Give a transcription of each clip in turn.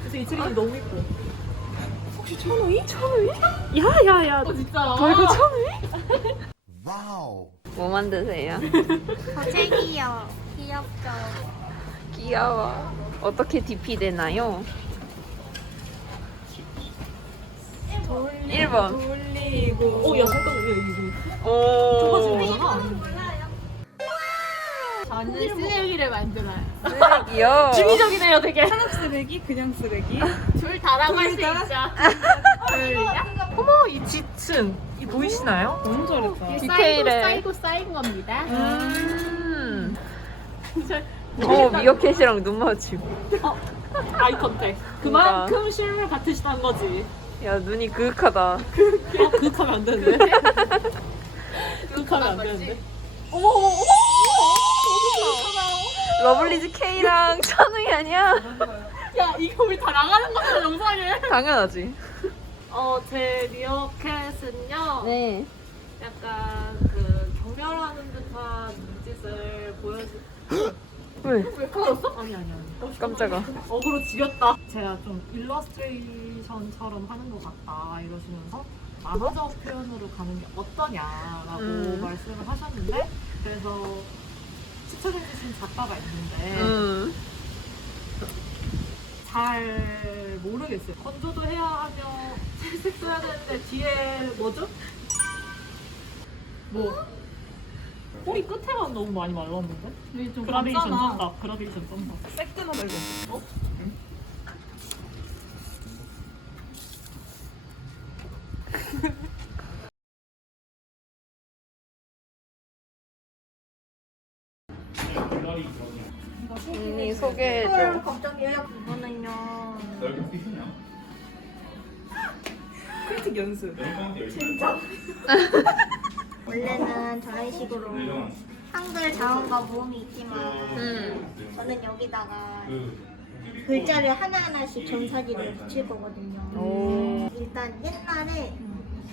그래서 이 책이 너무 예뻐. 혹시 천우이? 천우이? 야야야. 어 진짜. 벌금 천우이? 와우. 뭐 만드세요? 거책이요. 귀엽죠. 귀여워. 어떻게 DP 되나요? 1번. 돌 리고. 어, 야 잠깐만, 야 이거 오. 좁아지는 거잖아. 저는 쓰레기를 만들어요. 쓰레기요. 중의적이네요, 되게. 한옥 쓰레기, 그냥 쓰레기. 둘 다라고 할 수 있죠. 어머, 이 지층. 이 보이시나요? 너무 잘했다. 디테일에. 쌓이고 쌓인 겁니다. 음. 어 미어캣이랑 눈 마주치고. 아이 컨택. 그만큼 실물 같으시다는 거지. 야 눈이 그윽하다. 어, 그윽하면 안 되는데. 그윽하면 안 되는데. 어머, 어머, 어머! 러블리즈 K랑 천우이 아니야? 야, 이거 우리 다 나가는 거잖아, 영상에. 당연하지. 어, 제 리어캣은요. 네. 약간 그 경멸하는 듯한 눈짓을 보여주. 왜? 왜 끊었어? 아니 아니 아니. 깜짝아. 어그로 지렸다. 제가 좀 일러스트레이션처럼 하는 것 같다 이러시면서 만화적 표현으로 가는 게 어떠냐라고 음. 말씀을 하셨는데 그래서 추천해주신 작가가 있는데 음. 잘 모르겠어요. 건조도 해야 하며 채색 써야 되는데 뒤에 뭐죠? 뭐? 꼬리 끝에만 너무 많이 말랐는데? 좀 그라데이션. 쩐다. 그라데이션 쩐다. 새끈하다 이거. 어? 언니 소개해줘. 걱정이에요. 그거는요. 크리틱 연습. 원래는 저런 식으로 한글 자음과 모음이 있지만 음. 저는 여기다가 글자를 하나하나씩 점사지를 붙일 거거든요. 오. 일단 옛날에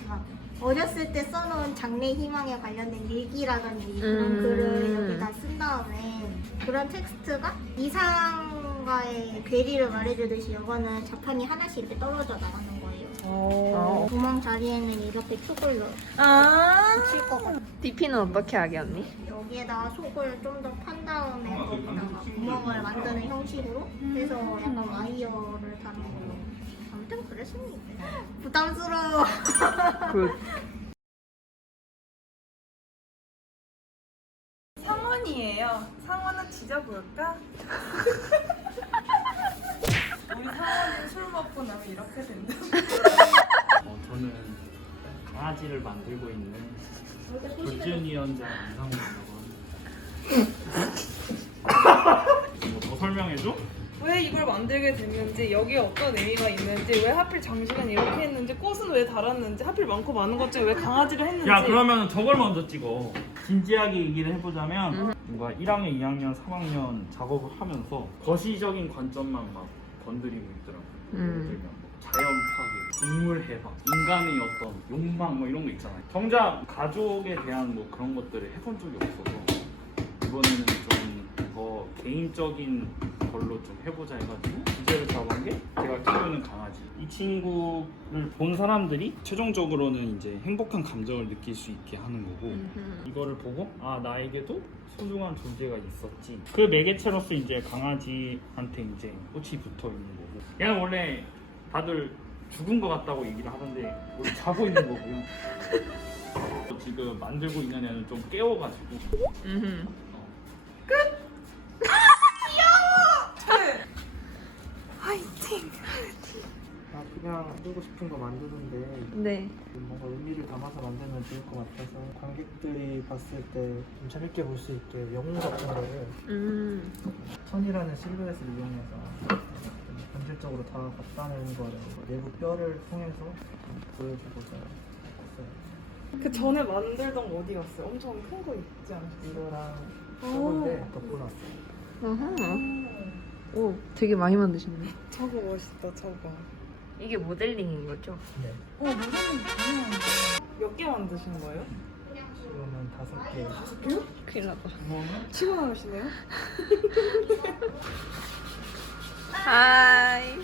막 어렸을 때 써놓은 장래 희망에 관련된 일기라든지 그런 음. 글을 여기다 쓴 다음에 그런 텍스트가 이상 과의 괴리를 말해주듯이 이거는 자판이 하나씩 이렇게 떨어져 나가는 거예요. 어. 구멍 자리에는 이렇게 촉을 넣- 아. 붙일 거거든요. DP는 어떻게 하게 언니? 여기에다가 속을 좀 더 판 다음에 거기다가 구멍을 만드는 형식으로 해서 약간 와이어를 다는 거예요. 아무튼 그랬습니다. 부담스러워. 굿. 상원이에요. 상원은 지져볼까? 우리 먹고 나면 이렇게 된다. 어, 저는 강아지를 만들고 있는 조지은 위원장 이상훈이라고 합니다. 뭐더 설명해줘? 왜 이걸 만들게 됐는지 여기에 어떤 의미가 있는지 왜 하필 장식은 이렇게 했는지 꽃은 왜 달았는지 하필 많고 많은 것 중에 왜 강아지를 했는지 야 그러면 저걸 먼저 찍어 진지하게 얘기를 해보자면 뭔가 1학년, 2학년, 3학년 작업을 하면서 거시적인 관점만 막 건드리고 있더라고 음. 뭐 자연 파괴, 동물 해방, 인간의 어떤 욕망 뭐 이런 거 있잖아요 정작 가족에 대한 뭐 그런 것들을 해본 적이 없어서 이번에는 좀더 개인적인 걸로 좀 해보자 해가지고 주제를 잡은 게 제가 키우는 강아지. 이 친구를 본 사람들이 최종적으로는 이제 행복한 감정을 느낄 수 있게 하는 거고 이거를 보고 아 나에게도 소중한 존재가 있었지. 그 매개체로서 이제 강아지한테 이제 꽃이 붙어 있는 거고. 얘는 원래 다들 죽은 것 같다고 얘기를 하던데 원래 자고 있는 거고요. 지금 만들고 있는 애는 좀 깨워가지고. 음 그냥 만들고 싶은 거 만드는데 네. 뭔가 의미를 담아서 만들면 좋을 것 같아서 관객들이 봤을 때 좀 재밌게 볼 수 있게 영웅 같은 거를 음. 천이라는 실루엣을 이용해서 좀 본질적으로 다가갔다는 거를 내부 뼈를 통해서 좀 보여주고자 했어요. 그 전에 만들던 거 어디 갔어요? 엄청 큰 거 있지 않았어요? 이거랑 저건데 덮어놨어요. 어허. 오, 되게 많이 만드셨네. 저거 멋있다 저거. 이게 모델링인 거죠? 네. 오, 모델링 몇개 만드신 거예요? 그러면 다섯 개. 다섯 개요? 큰일 났다. 치고 나가시네요? 하이.